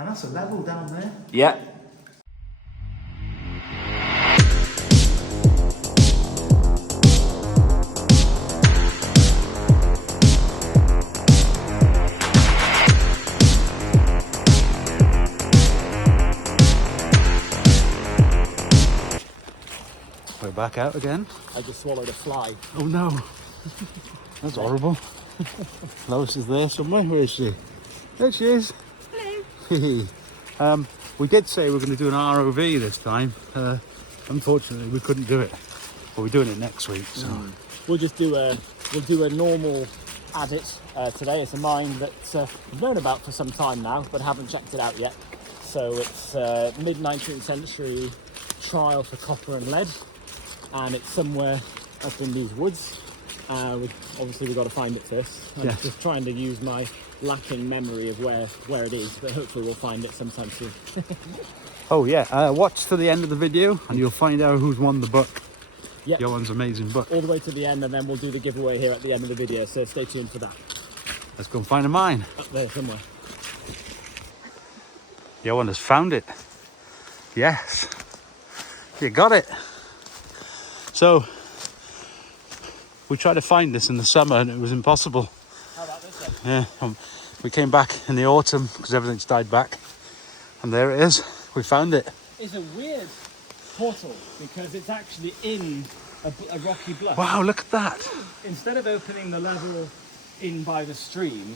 And that's a level down there. Yeah. We're back out again. I just swallowed a fly. Oh no. That's horrible. Lois is there somewhere. Where is she? There she is. Hello. We did say we're going to do an ROV this time. Unfortunately, we couldn't do it. But we're doing it next week. So We'll just do a normal adit today. It's a mine that I've known about for some time now, but haven't checked it out yet. So it's mid-19th century trial for copper and lead, and it's somewhere up in these woods. We've got to find it first. I'm just trying to use my lacking memory of where it is, but hopefully we'll find it sometime soon. oh yeah, watch to the end of the video and you'll find out who's won the book. Yep. Ioan's amazing book. All the way to the end, and then we'll do the giveaway here at the end of the video, so stay tuned for that. Let's go and find a mine. Up there somewhere. Ioan has found it. Yes. You got it. So, we tried to find this in the summer and it was impossible. How about this then? Yeah, we came back in the autumn because everything's died back. And there it is. We found it. It's a weird portal because it's actually in a rocky bluff. Wow, look at that. Instead of opening the level in by the stream,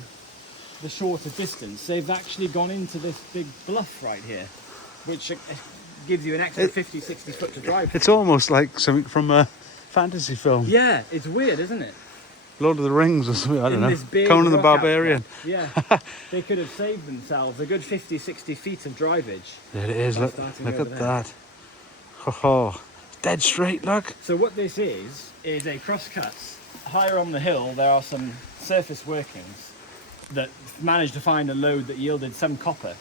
the shorter distance, they've actually gone into this big bluff right here, which gives you an extra 50, 60 foot to drive. It's almost like something from a fantasy film. Yeah, it's weird, isn't it? Lord of the Rings or something, I don't know. This big Conan the rock Barbarian. outcrop. Yeah, they could have saved themselves a good 50, 60 feet of drivage. There it is, look Starting at over there. that. Oh, dead straight, look. So what this is a crosscut. Higher on the hill, there are some surface workings that managed to find a lode that yielded some copper.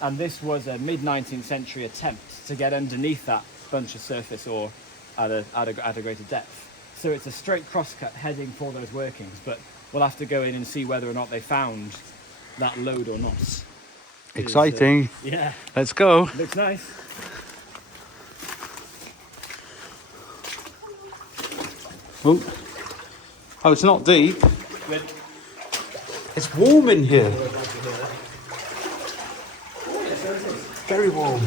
And this was a mid-19th century attempt to get underneath that bunch of surface ore at a greater depth. So it's a straight crosscut heading for those workings, but we'll have to go in and see whether or not they found that lode or not. Exciting. Yeah. Let's go. Looks nice. Oh, it's not deep. Good. It's warm in here. Very warm.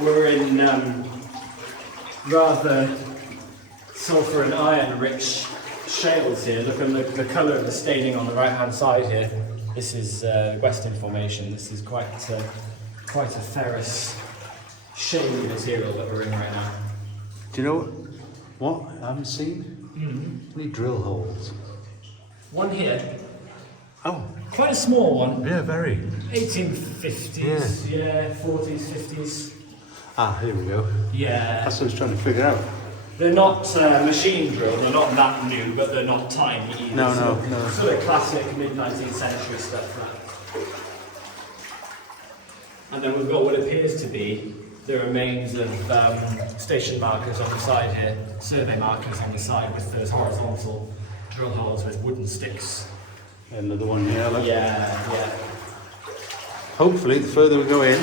We're in rather sulfur and iron rich shales here. Look at the colour of the staining on the right hand side here. This is Western Formation. This is quite a ferrous, shaly material that we're in right now. Do you know what I haven't seen? Any drill holes? One here, Oh, quite a small one. yeah, very. 1850s, yeah 40s, 50s. Ah, here we go. Yeah. That's what I was trying to figure out. They're not machine drilled, they're not that new, but they're not tiny either. No. Sort of classic mid-19th century stuff. And then we've got what appears to be the remains of station markers on the side here, survey markers on the side with those horizontal drill holes with wooden sticks. Another one here, look. Yeah. Hopefully, the further we go in,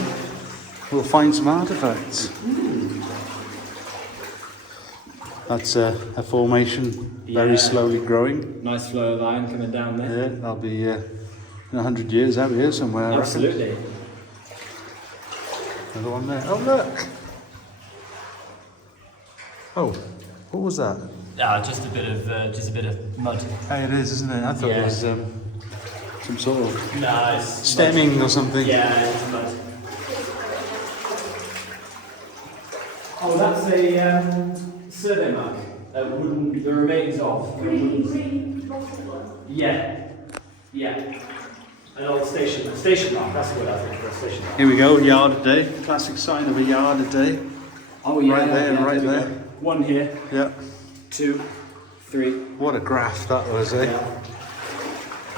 we'll find some artifacts. That's a formation very slowly growing. Nice flow of iron coming down there. Yeah, that'll be in 100 years out here somewhere, I reckon. Absolutely. Another one there. Oh, look! Oh, what was that? Just a bit of mud. Hey, it is, isn't it? I thought it was some sort of No, it's stemming mud. or something. Yeah, it's mud. Oh, that's a survey mark. The remains of. Green bottom one. Yeah. An old station mark. That's what I think for a station mark. Here we go, yard a day. Classic sign of a yard a day. Oh yeah. Right there, yeah, right there. One here. Yeah. 2, 3. What a graph that was, eh? Yeah.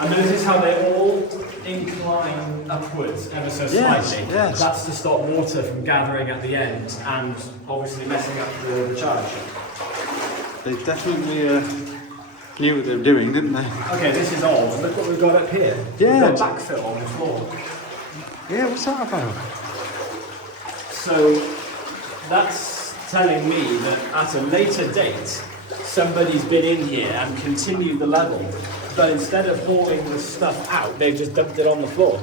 And notice how they all incline upwards ever so slightly. Yes. That's to stop water from gathering at the end and obviously messing up the charge. They definitely knew what they were doing, didn't they? Okay, this is old. Look what we've got up here. Yeah. We've got backfill on the floor. Yeah, what's that about? So that's telling me that at a later date, somebody's been in here and continued the level, but instead of hauling the stuff out, they've just dumped it on the floor.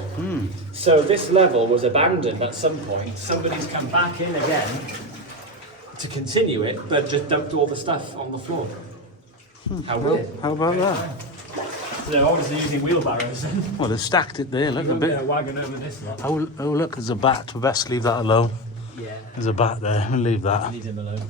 So this level was abandoned at some point. Somebody's come back in again to continue it, but just dumped all the stuff on the floor. How weird. How about that? So they're obviously using wheelbarrows. Well, they've stacked it there, look a bit. They're wagging over this lot. Oh, look, there's a bat. We best leave that alone. Yeah, There's a bat there. We'll leave that. leave him alone.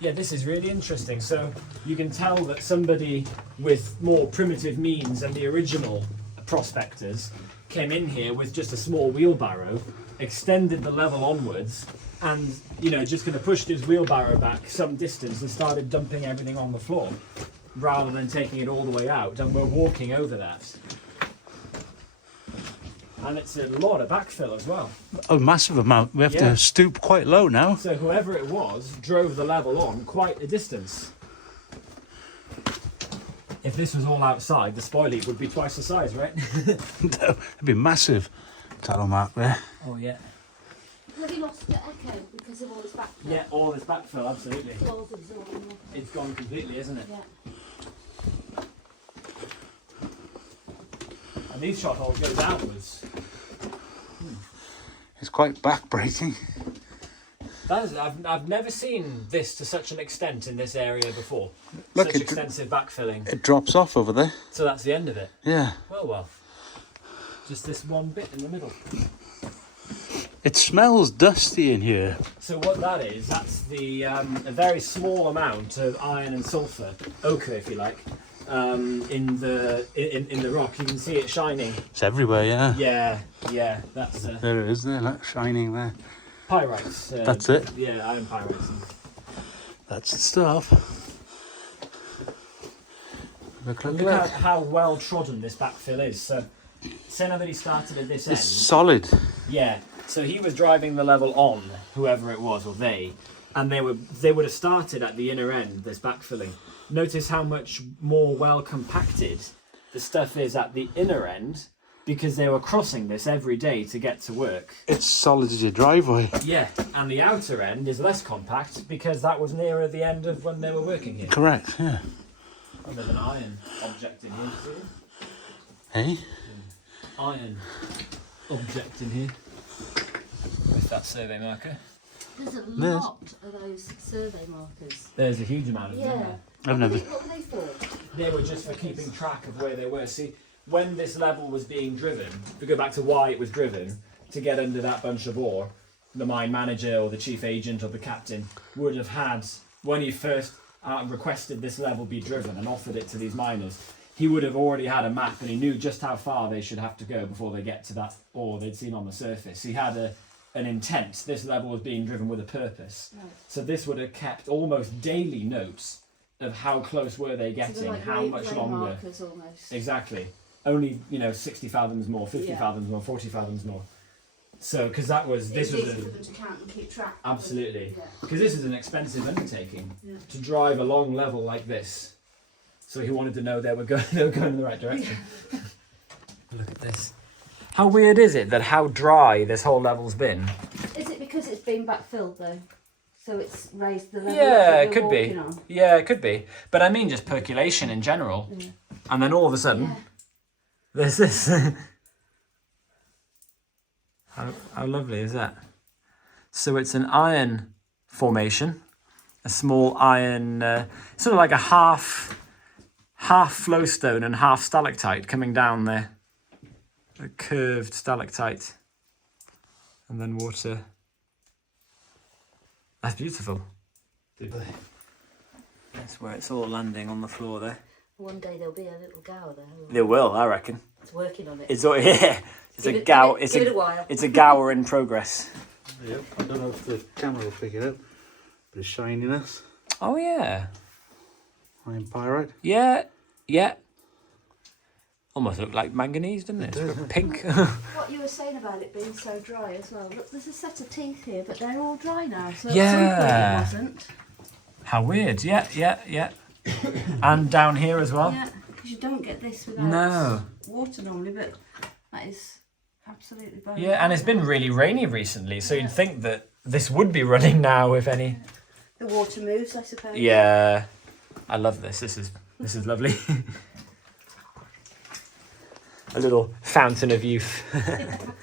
Yeah, this is really interesting. So you can tell that somebody with more primitive means than the original prospectors came in here with just a small wheelbarrow, extended the level onwards, and just going to push his wheelbarrow back some distance and started dumping everything on the floor rather than taking it all the way out. And we're walking over that. And it's a lot of backfill as well. A massive amount. We have to stoop quite low now. So whoever it was drove the level on quite a distance. If this was all outside, the spoil heap would be twice the size, right? It'd be massive. Tattle mark there. Oh yeah. Have you lost the echo because of all this backfill? Yeah, all this backfill, absolutely. Floors absorbing. It's gone completely, isn't it? Yeah. And these shot holes go downwards. It's quite back-breaking. That is, I've never seen this to such an extent in this area before. Look, such extensive backfilling. It drops off over there. So that's the end of it. Yeah. Well. Just this one bit in the middle. It smells dusty in here. So what that is, that's the a very small amount of iron and sulfur, ochre if you like, in the rock. You can see it shining. It's everywhere, yeah. Yeah. That's There it is there, look, shining there. pyrites. That's it. Yeah, iron pyrites. That's the stuff. Look. Look how well trodden this backfill is. So, say now that he started at this It's end. solid. Yeah. So he was driving the level on, whoever it was, or they, and they would have started at the inner end, this backfilling. Notice how much more well compacted the stuff is at the inner end, because they were crossing this every day to get to work. It's solid as your driveway. Yeah, and the outer end is less compact because that was nearer the end of when they were working here. Correct, yeah. And there's an iron object in here, see? Hey? Iron object in here. With that survey marker. There's a lot of those survey markers. There's a huge amount of them. Yeah. There. I've never. What were they for? They were just for keeping track of where they were. See, when this level was being driven, if we go back to why it was driven, to get under that bunch of ore, the mine manager or the chief agent or the captain would have had, when he first requested this level be driven and offered it to these miners, he would have already had a map and he knew just how far they should have to go before they get to that ore they'd seen on the surface. He had an intent. This level was being driven with a purpose. Right. So this would have kept almost daily notes of how close were they So getting, they're like how much longer. markers almost. Exactly. Only 60 fathoms more, 50 fathoms more, 40 fathoms more. So because this was easy for them to count and keep track. absolutely, Yeah. because this is an expensive undertaking Yeah. to drive a long level like this. So he wanted to know they were going in the right direction. Look at this. How weird is it that how dry this whole level's been? Is it because it's been backfilled though? So it's raised the level Yeah, that it you're could be. walking on? Yeah, it could be. But I mean just percolation in general. Yeah. And then all of a sudden, Yeah. there's this. How lovely is that? So it's an iron formation, a small iron, sort of like a half flowstone and half stalactite coming down there. A curved stalactite. And then water. That's beautiful. That's where it's all landing on the floor there. One day there'll be a little gower there. There will, I reckon. It's working on it. It's all, yeah. It's Give a it- gow. give it- It's give a it a while. It's a gower in progress. Yep, I don't know if the camera will pick it up, but it's shininess. Oh yeah. Iron pyrite. Yeah, yeah. Almost looked like manganese, didn't it? It's pink. What you were saying about it being so dry as well. Look, there's a set of teeth here, but they're all dry now. So Yeah. at some point it wasn't. How weird. Yeah, yeah, yeah. And down here as well. Yeah, because you don't get this without No. water normally, but that is absolutely bone. Yeah, and it's been really rainy recently, so you'd think that this would be running now, if any. The water moves, I suppose. Yeah, I love this. This is lovely. A little fountain of youth.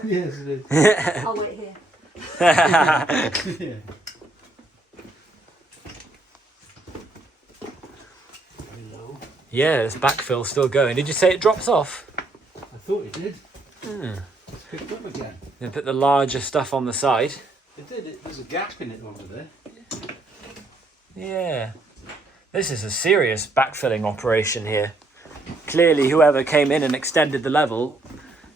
Yes, it is. I'll wait here. Yeah. Yeah, this backfill's still going. Did you say it drops off? I thought it did. It's picked up again. They put the larger stuff on the side. It did. There's a gap in it over there. Yeah. This is a serious backfilling operation here. Clearly, whoever came in and extended the level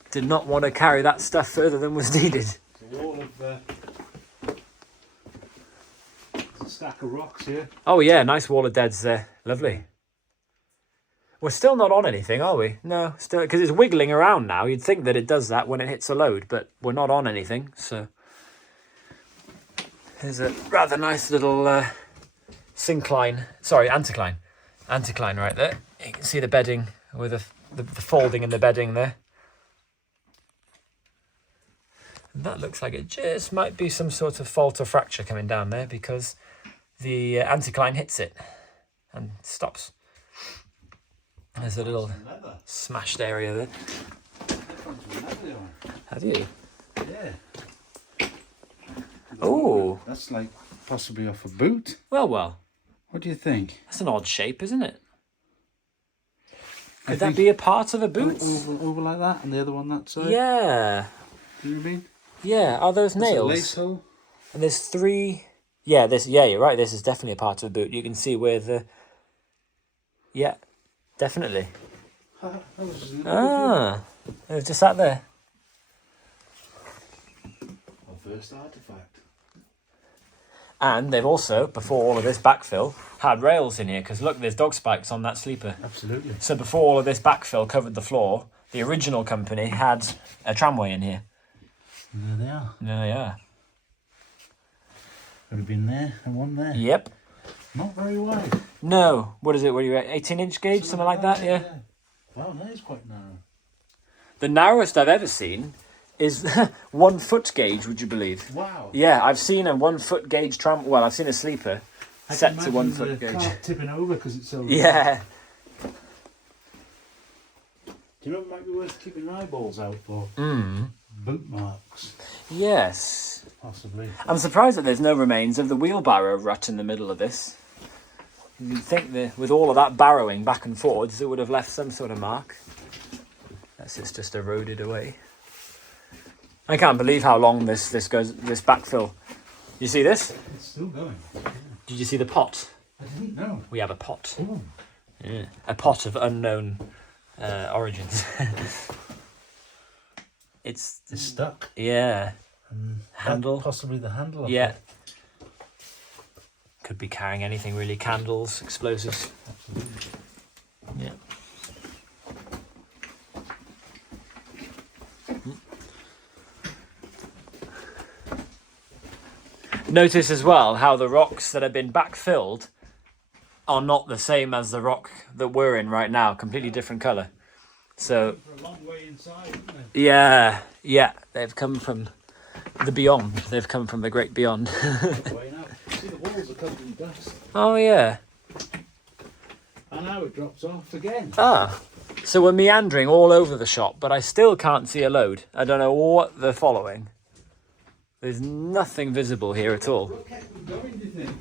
did not want to carry that stuff further than was needed. It's a wall of... there's a stack of rocks here. Oh yeah, nice wall of deads there. Lovely. We're still not on anything, are we? No, still, because it's wiggling around now. You'd think that it does that when it hits a load, but we're not on anything, so... There's a rather nice little anticline right there. You can see the bedding with the folding and the bedding there. And that looks like it just might be some sort of fault or fracture coming down there because the anticline hits it and stops. There's a little smashed area there. Have you? Yeah. Oh. That's like possibly off a boot. Well. What do you think? That's an odd shape, isn't it? Could that be a part of a boot? Over like that, and the other one that side? Yeah. You know what I mean? Yeah, are those nails? A lace hole? And there's 3... Yeah, you're right, this is definitely a part of a boot. You can see where the... Yeah, definitely. They've just sat there. Our first artefact. And they've also, before all of this backfill, had rails in here, because look, there's dog spikes on that sleeper. Absolutely. So before all of this backfill covered the floor, the original company had a tramway in here. And there they are. There they are. Would have been there and one there. Yep. Not very wide. No. What is it? What are you at? 18-inch gauge? Something like that? Yeah. Wow, that is quite narrow. The narrowest I've ever seen is 1 foot gauge, would you believe? Wow. Yeah, I've seen a 1 foot gauge tram. Well, I've seen a sleeper set to 1 foot gauge. Car tipping over because it's so. Yeah. Do you know what might be worth keeping your eyeballs out for? Boot marks. Yes. Possibly. I'm surprised that there's no remains of the wheelbarrow rut in the middle of this. You'd think that with all of that barrowing back and forwards, it would have left some sort of mark. That's just eroded away. I can't believe how long this backfill. You see this? It's still going. Yeah. Did you see the pot? I didn't know. We have a pot. Ooh. Yeah. A pot of unknown origins. It's stuck. Yeah. Handle. Possibly the handle. Yeah. Could be carrying anything really. Candles, explosives. Absolutely. Yeah. Notice as well how the rocks that have been backfilled are not the same as the rock that we're in right now. Completely different colour. So, For a long way inside, isn't it? yeah, they've come from the beyond. They've come from the great beyond. Way now. See, the walls are covered in dust. Oh yeah. And now it drops off again. Ah, so we're meandering all over the shop, but I still can't see a load. I don't know what they're following. There's nothing visible here at all. What kept them going, do you think?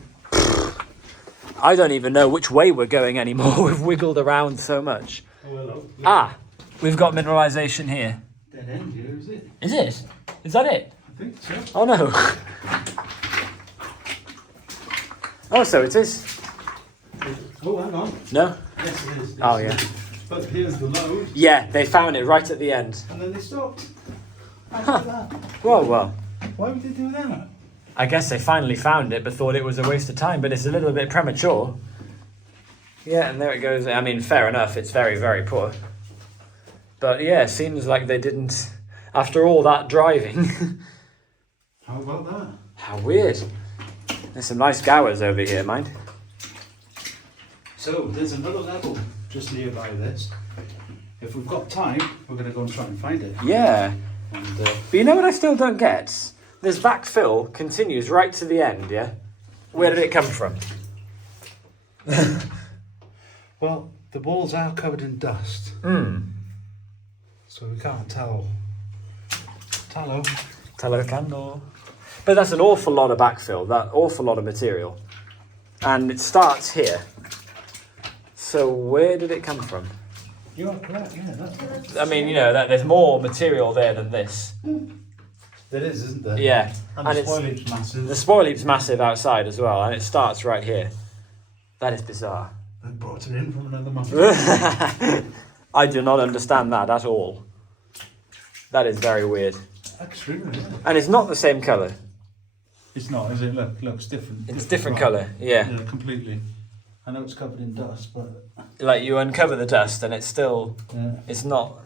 I don't even know which way we're going anymore. We've wiggled around so much. Oh, hello. Ah, we've got mineralisation here. Dead end here, is it? Is it? Is that it? I think so. Oh no. Oh, so it is. Oh, hang on. No? Yes, it is. Oh yeah. But here's the load. Yeah, they found it right at the end. And then they stopped. After that. Well. Why would they do that? I guess they finally found it, but thought it was a waste of time. But it's a little bit premature. Yeah, and there it goes. I mean, fair enough, it's very, very poor. But yeah, it seems like they didn't, after all that driving. How about that? How weird. There's some nice gowers over here, mind. So there's another level just nearby this. If we've got time, we're going to go and try and find it. Yeah. And, But you know what I still don't get? This backfill continues right to the end, yeah? Where did it come from? well, the walls are covered in dust, so we can't tell. Tallow. Tallow candle. But that's an awful lot of backfill, that awful lot of material. And it starts here. So where did it come from? You are correct, yeah. That's I mean, you know, there's more material there than this. there is, isn't there? Yeah. And the spoilage's massive. The spoilage's massive outside as well, and it starts right here. That is bizarre. They brought it in from another month. I do not understand that at all. That is very weird. Extremely, yeah. And it's not the same colour. It's not, is it? Look, it's different. It's different colour, yeah. Yeah, completely. I know it's covered in dust, but... Like, you uncover the dust and it's still... Yeah. It's not...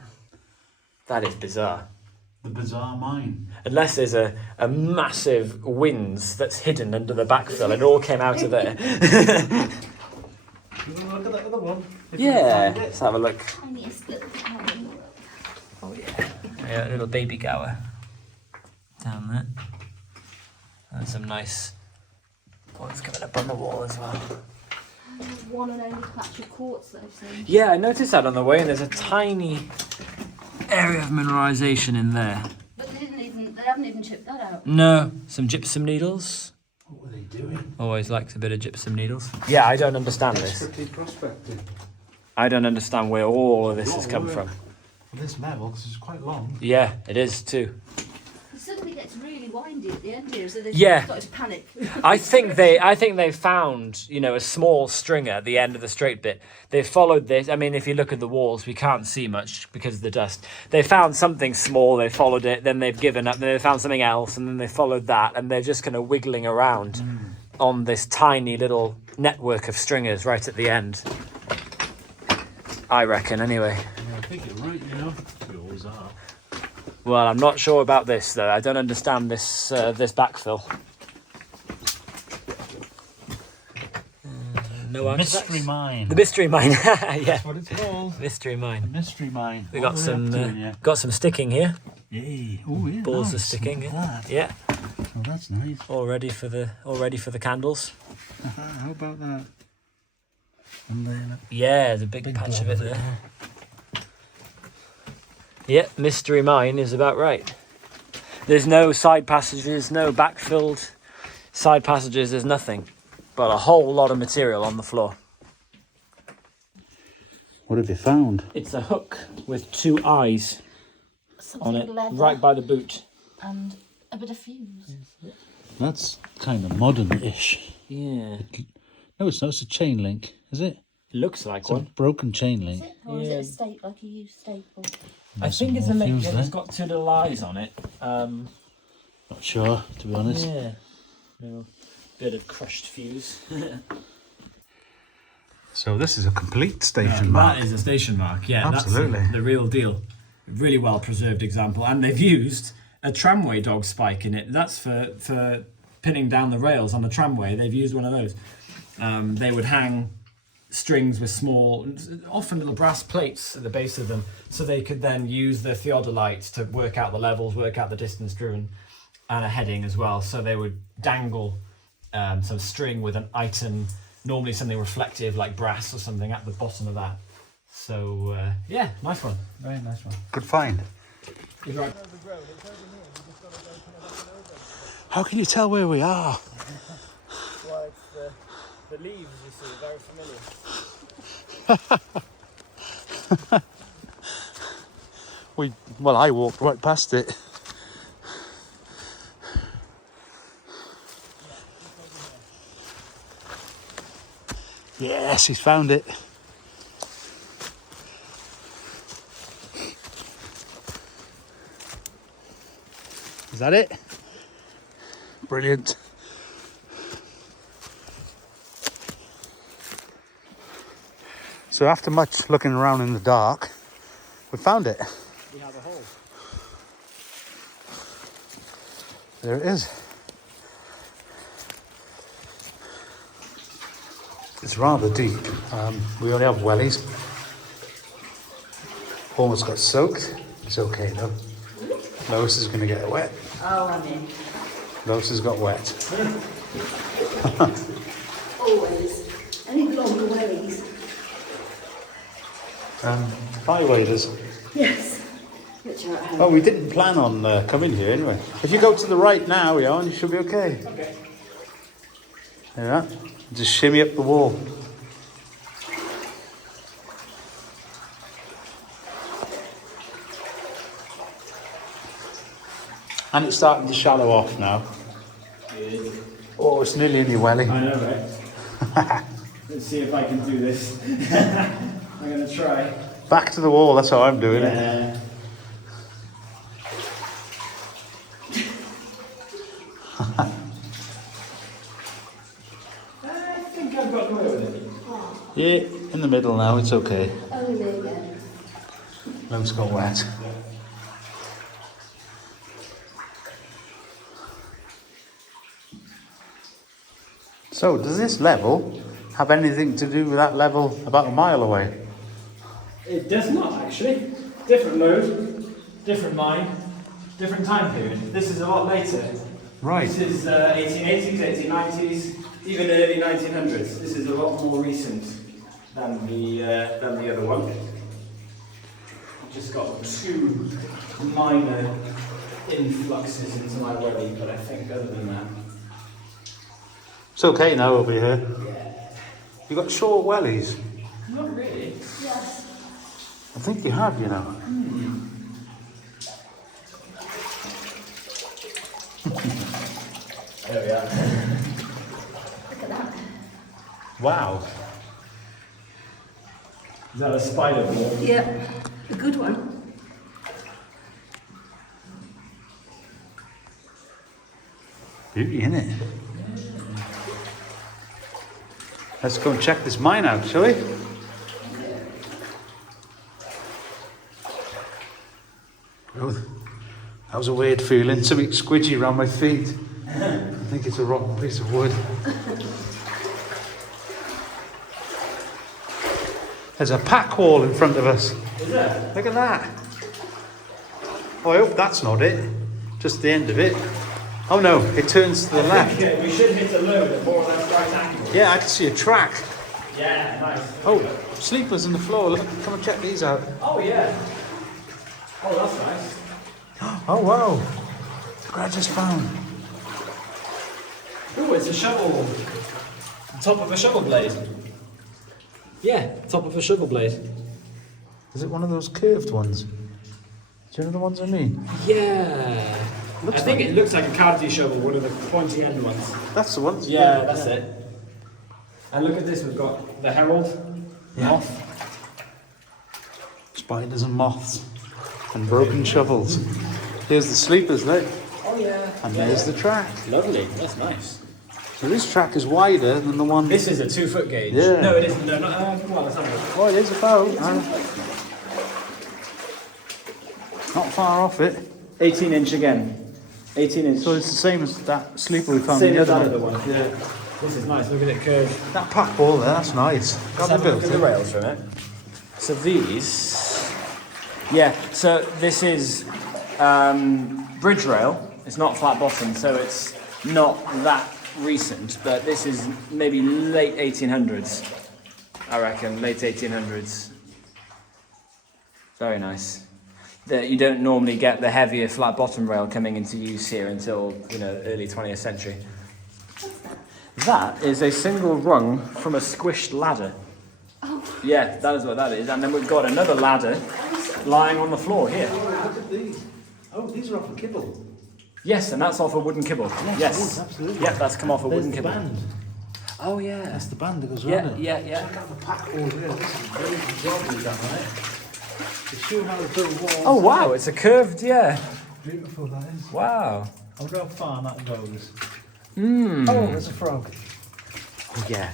That is bizarre. The bizarre mine. Unless there's a massive winze that's hidden under the backfill and it all came out of there. You want to look at that other one? If Yeah, you can let's have a look. Tiniest little tiny. Oh yeah. Yeah, a little baby gower. Down there. And some nice... Oh, it's coming up on the wall as well. There's one and only patch of quartz that I've seen. Yeah, I noticed that on the way, and there's a tiny area of mineralisation in there. But they haven't even chipped that out. No, some gypsum needles. What were they doing? Always liked a bit of gypsum needles. Yeah, I don't understand this. Expertly prospecting. I don't understand where all of this has come from. For this level, because it's quite long. Yeah, it is too. It suddenly gets really windy at the end here, so they've Yeah. started to panic. I think they found, you know, a small stringer at the end of the straight bit. They followed this. I mean, if you look at the walls, we can't see much because of the dust. They found something small, they followed it, then they've given up, then they found something else, and then they followed that, and they're just kind of wiggling around on this tiny little network of stringers right at the end. I reckon, anyway. Yeah, I think you're right, you know. We always are. Well, I'm not sure about this, though. I don't understand this this backfill. No artifacts? Mystery mine. The mystery mine. Yeah, That's what it's called. mystery mine. Mystery mine. We What got are some up to, yeah? got some sticking here. Yay. Oh yeah. Balls nice. of sticking. Look Yeah. at that. Yeah. Oh, that's nice. All ready for the candles. How about that? And then Yeah, there's a big patch of blob it there. Yeah, mystery mine is about right. There's no side passages, no backfilled side passages. There's nothing, but a whole lot of material on the floor. What have you found? It's a hook with two eyes on it, Leather right by the boot. and a bit of fuse. That's kind of modern-ish. Yeah, No, it's not. It's a chain link, is it? looks like It's a one. broken chain Is link. it? Or is it a stake like a used staple? I think it's a more link. fuse Yeah, there. it's got two little eyes on it. Not sure, to be honest. Yeah, no, bit of crushed fuse. So this is a complete station mark. That is a station mark. Yeah, Absolutely. that's the real deal. Really well preserved example, and they've used a tramway dog spike in it. That's for pinning down the rails on the tramway. They've used one of those. They would hang strings with small, often little brass plates at the base of them, so they could then use the theodolite to work out the levels, work out the distance driven, and a heading as well. So they would dangle some string with an item, normally something reflective like brass or something, at the bottom of that. So yeah, nice one. Very nice one. Good find. You're right. How can you tell where we are? Well, it's the leaves, you see, very familiar. Well, I walked right past it. Yes, he's found it. Is that it? Brilliant. So after much looking around in the dark, we found it. We have a hole. There it is. It's rather deep. We only have wellies. Almost got soaked. It's okay though. Lois is going to get wet. Oh, I'm in. Lois has got wet. Always. Any longer wellies? Fire waders. Yes. Which are at home. Oh, we didn't plan on coming here anyway. If you go to the right now, Ioan, you should be okay. Okay. There you are. Just shimmy up the wall. And it's starting to shallow off now. It is. Oh, it's nearly in your welly. I know, right? Let's see if I can do this. I'm going to try. Back to the wall, that's how I'm doing it. Yeah. I think I've got away with it. Yeah, in the middle now, it's okay. Only me again. Loads got wet. So, does this level have anything to do with that level about a mile away? It does not actually. Different load, different mine, different time period. This is a lot later. Right. This is 1880s, 1890s, even early 1900s. This is a lot more recent than the other one. I've just got two minor influxes into my welly, but I think other than that. It's okay now over here. Yeah. You got short wellies? Not really. Yes. I think you have, you know. There we are. Look at that. Wow. Is that a spider ball? Yep. A good one. Beauty, innit? Let's go and check this mine out, shall we? Oh, that was a weird feeling. Something squidgy around my feet. I think it's a rotten piece of wood. There's a pack wall in front of us. Is there? Look at that. Oh, I hope that's not it. Just the end of it. Oh no, it turns to the left. Okay, we should hit a load at more or less right angle. Yeah, I can see a track. Yeah, nice. Oh, sleepers on the floor. Look, come and check these out. Oh yeah. Oh, that's nice. Oh wow. Look what I just found. Oh, it's a shovel. Top of a shovel blade. Yeah, top of a shovel blade. Is it one of those curved ones? Do you know the ones I mean? Yeah. Looks I think like it looks like a cavity shovel, one of the pointy end ones. That's the ones. Yeah, that's it. And look at this, we've got the herald, Yeah. moth. Spiders and moths and broken shovels. Here's the sleepers, look. Oh yeah. And there's the track. Lovely, that's nice. So this track is wider than the one. This is a 2 foot gauge. Yeah. No, it isn't. No, not, well, let's have a look. Oh, it is about. Not far off it. 18 inch again. 18 inch. So it's the same as that sleeper we found. Same in as the that other other one. Yeah. This is nice, look at it curved. That pack ball there, that's nice. Let's Got have the a look built at the it. rails from it. So these, yeah, so this is bridge rail. It's not flat bottom, so it's not that recent, but this is maybe late 1800s, I reckon, late 1800s. Very nice. You don't normally get the heavier flat bottom rail coming into use here until, early 20th century. That is a single rung from a squished ladder. Oh, Yeah, that is what that is. And then we've got another ladder lying on the floor here. Oh, look at these. Oh, these are off a kibble. Yes, and that's off a wooden kibble. Yes. absolutely. Yeah, that's come off a There's wooden the kibble. band. Oh yeah. That's the band that goes Yeah, around it. yeah. Check out the pack wall here. This is very good job we've done, right? To show how to build walls. Oh wow, it's a curved, yeah. Beautiful that is. Wow. I wonder how far that goes. Mmm. Oh, there's a frog. Oh yeah.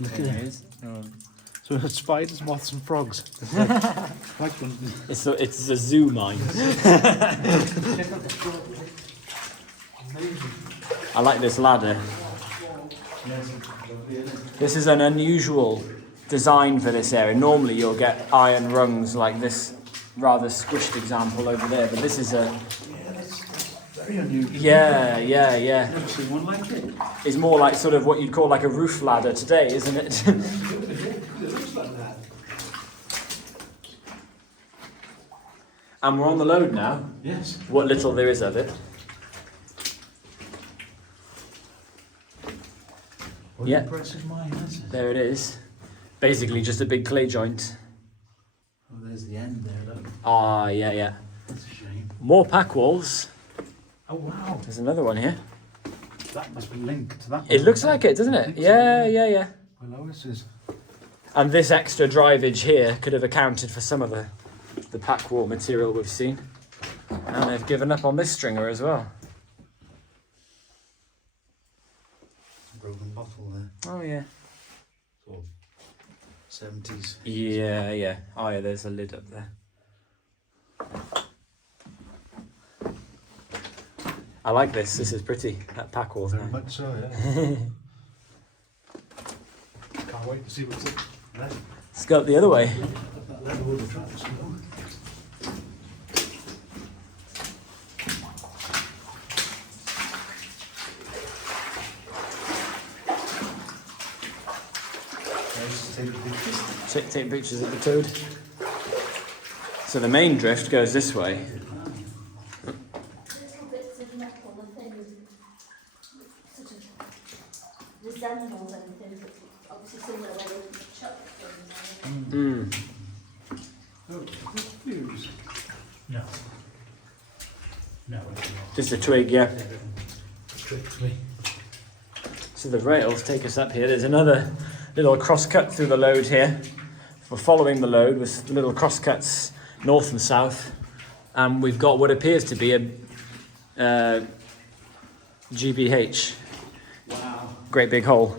Look There at it it. is. So it's spiders, moths, and frogs. Like one. It's a zoo mine. I like this ladder. This is an unusual design for this area. Normally you'll get iron rungs like this rather squished example over there, but this is a... Yeah, that's very unusual. Yeah. Never seen one like it. It's more like sort of what you'd call like a roof ladder today, isn't it? It looks like that. And we're on the load now. Yes. What little there is of it. What Yeah. an impressive mine, is it? There it is. Basically just a big clay joint. Oh, there's the end there, look. Ah, yeah. That's a shame. More pack walls. Oh, wow. There's another one here. That must be linked to that It one. looks like it, doesn't it? Yeah. Well, Lois is... And this extra drivage here could have accounted for some of the pack wall material we've seen. And they've given up on this stringer as well. Broken bottle there. Oh, yeah. Sort of 70s. Yeah. Oh, yeah, there's a lid up there. I like this. This is pretty. That pack wall's Very nice. much so, yeah. Can't wait to see what's up there. Let's go up the other way. That level of the tracks, you know. Take pictures of the toad. So the main drift goes this way. Little bits of metal, the thing sort of resembles anything, but obviously similar way of chuck things. Oh, fuse. No. No, it's not. Just a twig, yeah. Tricked me. So the rails take us up here. There's another little cross cut through the load here. We're following the load with little cross cuts north and south. And we've got what appears to be a GBH. Wow. Great big hole.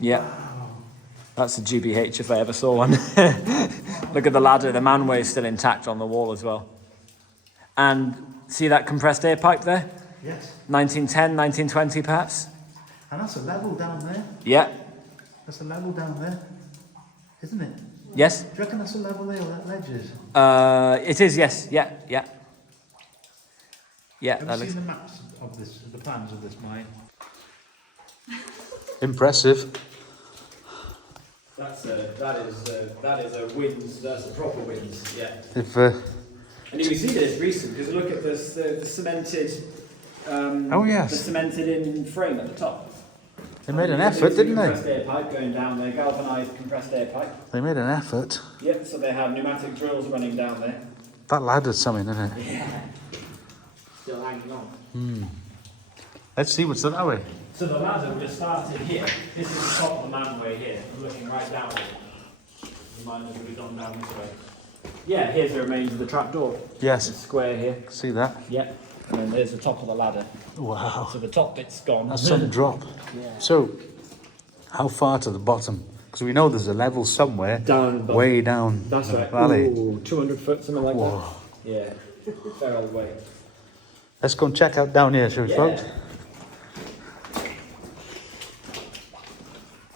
Yeah. That's a GBH if I ever saw one. Look at the ladder, the manway is still intact on the wall as well. And see that compressed air pipe there? Yes. 1910, 1920 perhaps? And that's a level down there. Yeah. That's a level down there. Isn't it? Yes? Do you reckon that's a level there where that ledge is? It is, yes. Yeah. Yeah, Have that you looks... seen the maps of this, the plans of this mine? Impressive. That is a wins, that's a proper wins, yeah. If And you can see this recent, because look at this, the cemented... Oh, yes. The cemented in frame at the top. they made an And effort, didn't Compressed they? air pipe going down there, galvanised compressed air pipe. They made an effort. Yep, so they have pneumatic drills running down there. That ladder's something, isn't it? Yeah. Still hanging on. Let's see what's that way. So the ladder would have started here. This is the top of the manway here, looking right down it. The miners would have gone down this way. Yeah, here's the remains of the trapdoor. The Yes. square here. See that? Yeah. And then there's the top of the ladder. Wow. So the top bit's gone. That's some drop. Yeah. So, how far to the bottom? Because we know there's a level somewhere. Down. Way down That's the right. valley. Ooh, 200 foot, something like Whoa. that. Yeah. Fair old way. Let's go and check out down here, shall we, folks?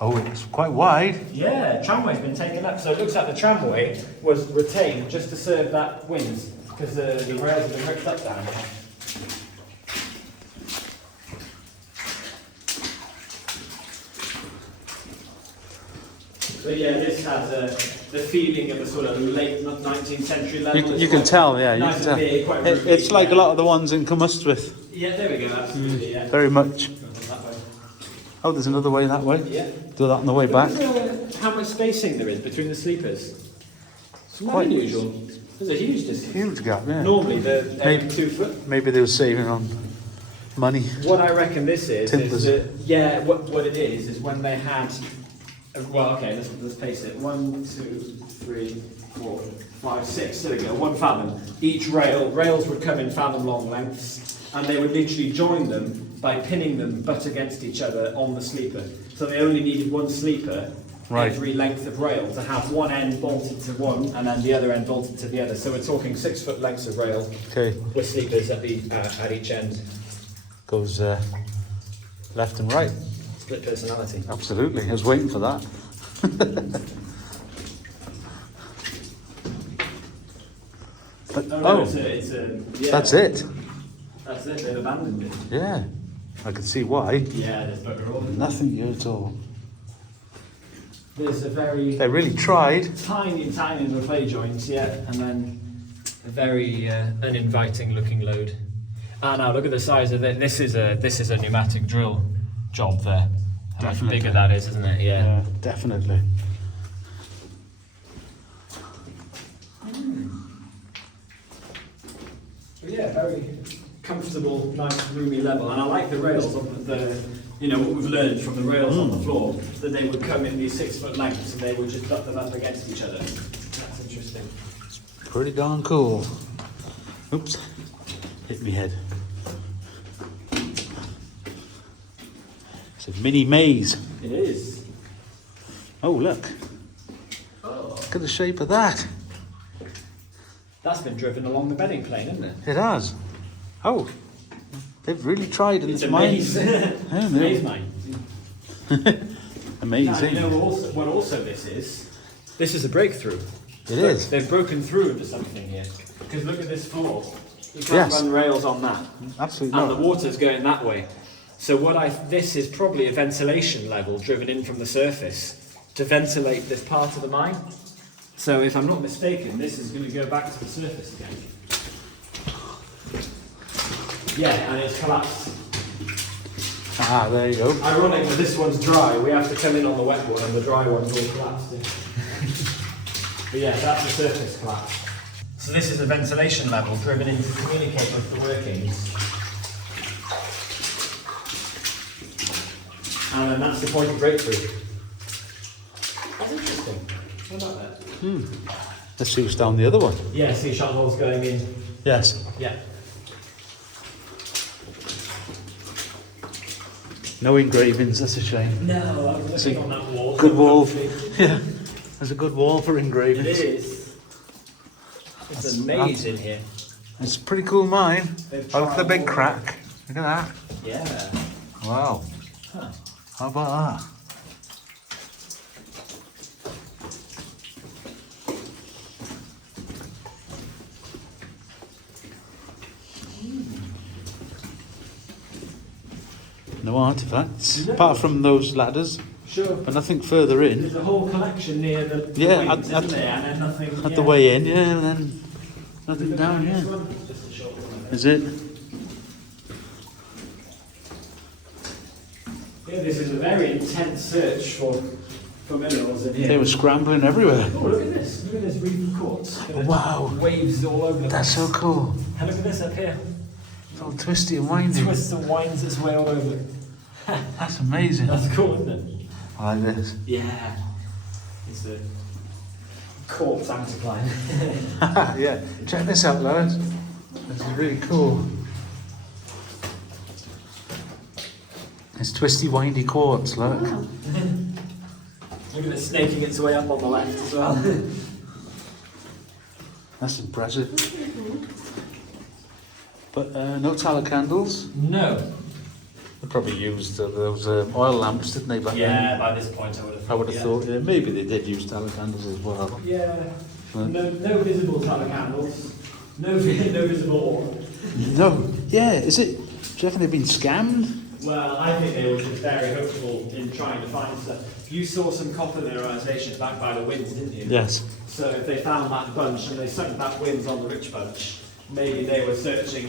Oh, it's quite wide. Yeah, tramway's been taken up, so it looks like the tramway was retained just to serve that wind, because the rails have been ripped up down here. So yeah, this has the feeling of a sort of late 19th century level. You can tell, yeah. You Nice can tell. and big, quite It's roomy, like yeah. a lot of the ones in Cumberstwyth. Yeah, there we go, absolutely, yeah. Very much. That way. Oh, there's another way that way. Yeah. Do that on the way back. Look at how much spacing there is between the sleepers. It's quite quite- unusual. There's a huge distance. Huge gap, yeah. Normally they're Maybe- 2 foot. Maybe they were saving on money. What I reckon this is Timbers. that, yeah, what it is when they had, well, okay, let's pace it. 1, 2, 3, 4, 5, 6, there we go, 1 fathom. Each rails would come in fathom long lengths, and they would literally join them by pinning them butt against each other on the sleeper. So they only needed one sleeper every length of rail to have one end bolted to one and then the other end bolted to the other. So we're talking 6 foot lengths of rail with sleepers at each end. Goes left and right. Split personality. Absolutely. I was waiting for that. But, That's it. That's it. They've abandoned it. Yeah. I can see why. Yeah, there's bugger all. Nothing here at all. There's a very... They really tried. Tiny little play joints, yeah, and then a very uninviting looking load. Ah, now look at the size of it. This is a pneumatic drill job there. How much bigger that is, isn't it? Yeah. Definitely. Yeah, very comfortable, nice, roomy level, and I like the rails on what we've learned from the rails on the floor, that they would come in these 6 foot lengths and they would just butt them up against each other. That's interesting. Pretty darn cool. Oops, hit me head. It's a mini maze. It is. Oh, look. Oh. Look at the shape of that. That's been driven along the bedding plane, isn't it? It has. Oh, they've really tried in It's this a mine. maze. It's a maze mine. Amazing. Now, you know what also this is? This is a breakthrough. It is. They've broken through into something here. Because look at this floor. You can't run rails on that. Absolutely And not. the water's going that way. So this is probably a ventilation level driven in from the surface to ventilate this part of the mine. So if I'm not mistaken, this is going to go back to the surface again. Yeah, and it's collapsed. Ah, there you go. Ironic that this one's dry. We have to come in on the wet one and the dry one's all collapsed. But yeah, that's the surface collapse. So this is a ventilation level driven in to communicate with the workings. And then that's the point of breakthrough. That's interesting. How about that? Let's see what's down the other one. Yeah, see shot holes going in. Yes. Yeah. No engravings, that's a shame. No, I was looking on that wall. Good wall. Yeah, there's a good wall for engravings. It is. It's a maze in here. It's a pretty cool mine. They've Oh, look at the big tried all crack. Look at that. Yeah. Wow. Huh. How about that? No artifacts, No. apart from those ladders, Sure. but nothing further in. There's a whole collection near the Yeah, wings, at- isn't there? And then nothing. At the way in, yeah, and then nothing down This here. one? Just a short one. Is it? Yeah, this is a very intense search for minerals in here. They were scrambling everywhere. Oh, look at this. Look at this reef of quartz. Look at the Wow. waves all over the That's place. so cool. And look at this up here. It's all twisty and windy. Twists and winds its way all over. That's amazing. That's cool, isn't it? I like this. Yeah. It's a quartz anticline. Yeah, check this out, lads. This is really cool. It's twisty, windy quartz, look. Wow. Look at it snaking its way up on the left as well. That's impressive. But no tallow candles. No. They probably used those oil lamps, didn't they, back Yeah, then? by this point I would have thought. I would have thought, yeah, maybe they did use tallow candles as well. Yeah. Right. No visible tallow candles. No visible ore. No, yeah, is it? Do you reckon they've been scammed? Well, I think they were just very hopeful in trying to find stuff. You saw some copper mineralisation back by the winds, didn't you? Yes. So if they found that bunch and they sunk that winds on the rich bunch, maybe they were searching,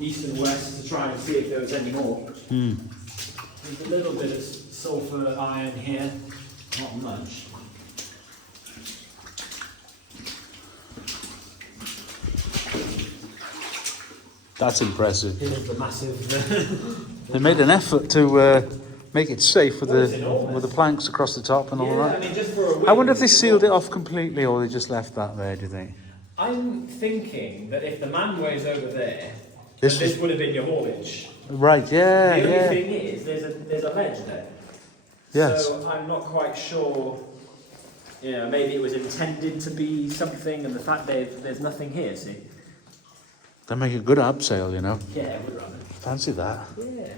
east and west to try and see if there was any more. There's a little bit of sulphur iron here, not much. That's impressive. Here's the massive. They made an effort to make it safe with Well, it's enormous. the planks across the top and all Yeah, that. I mean, just for a I wonder if they wing, sealed it off completely or they just left that there, do you think? I'm thinking that if the manway's over there, This this was- would have been your haulage. Right, yeah, The only yeah. thing is, there's a ledge there. Yes. So I'm not quite sure. You know, maybe it was intended to be something, and the fact that there's nothing here. See? They make a good abseil, you know. Yeah, I would rather. Fancy that. Yeah.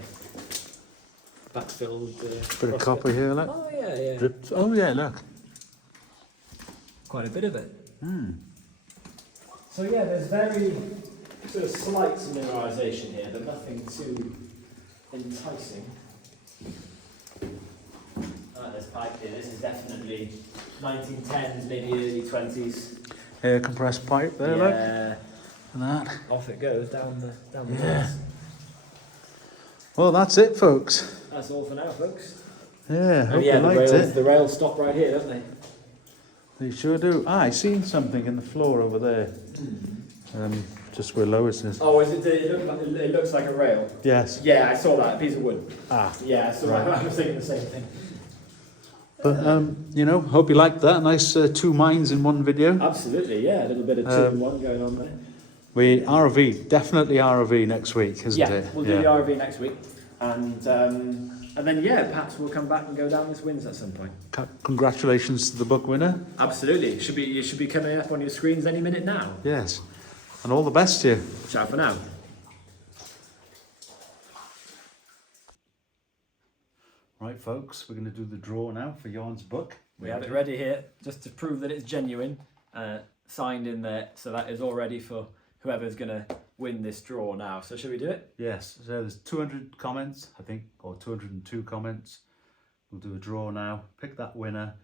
Backfilled. Bit of copper here, look. Oh yeah. Dripped. Oh yeah, look. Quite a bit of it. So yeah, there's very sort of slight mineralisation here, but nothing too enticing. There's pipe here. This is definitely 1910s, maybe early 20s. Air compressed pipe there, look. Yeah. And that. Off it goes down the Yeah. walls. Well, that's it, folks. That's all for now, folks. Yeah, hope And yeah, you liked the rails stop right here, don't they? They sure do. Ah, I seen something in the floor over there. Just where Lois is. Oh, it looks like a rail. Yes. Yeah, I saw that, a piece of wood. Ah. Yeah, so Right. I was thinking the same thing. But, you know, hope you liked that. Nice two minds in one video. Absolutely, yeah, a little bit of two in one going on there. We RV, definitely RV next week, isn't Yeah, it? we'll do the RV next week. And then, yeah, perhaps we'll come back and go down this Winds at some point. Congratulations to the book winner. Absolutely. You should be coming up on your screens any minute now. Yes. And all the best to you. Ciao for now. Right, folks, we're going to do the draw now for Ioan's book. We have it ready here, just to prove that it's genuine, signed in there, so that is all ready for whoever's going to win this draw now. So should we do it? Yes, so there's 200 comments, I think, or 202 comments. We'll do a draw now, pick that winner.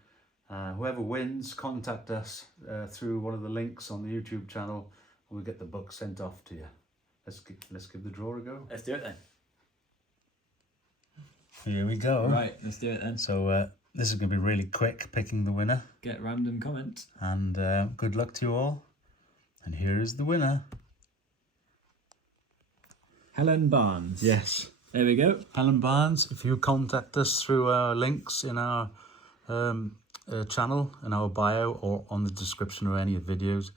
Whoever wins, contact us through one of the links on the YouTube channel, and we'll get the book sent off to you. Let's give the draw a go. Let's do it then. Here we go. Right, let's do it then. So this is going to be really quick, picking the winner. Get random comments. And good luck to you all. And here is the winner. Helen Barnes. Yes. There we go. Helen Barnes, if you contact us through our links in our channel, in our bio, or on the description of any of the videos,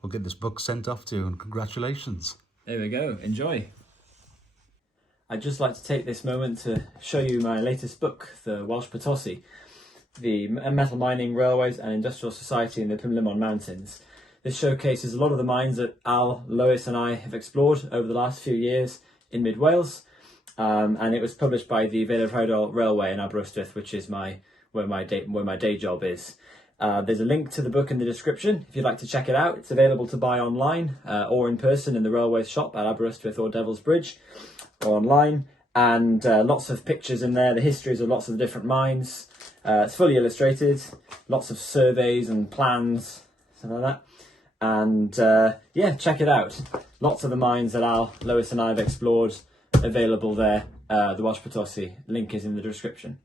we'll get this book sent off to you, and congratulations. There we go. Enjoy. I'd just like to take this moment to show you my latest book, The Welsh Potosi, the Metal Mining, Railways and Industrial Society in the Pumlummon Mountains. This showcases a lot of the mines that Al, Lois and I have explored over the last few years in mid Wales, and it was published by the Vale of Rheidol Railway in Aberystwyth, which is where my day job is. There's a link to the book in the description if you'd like to check it out. It's available to buy online or in person in the Railways shop at Aberystwyth or Devil's Bridge, or online, and lots of pictures in there, the histories of lots of the different mines. It's fully illustrated, lots of surveys and plans, something like that. And yeah, check it out. Lots of the mines that Al, Lois and I have explored available there. The Welsh Potosi, link is in the description.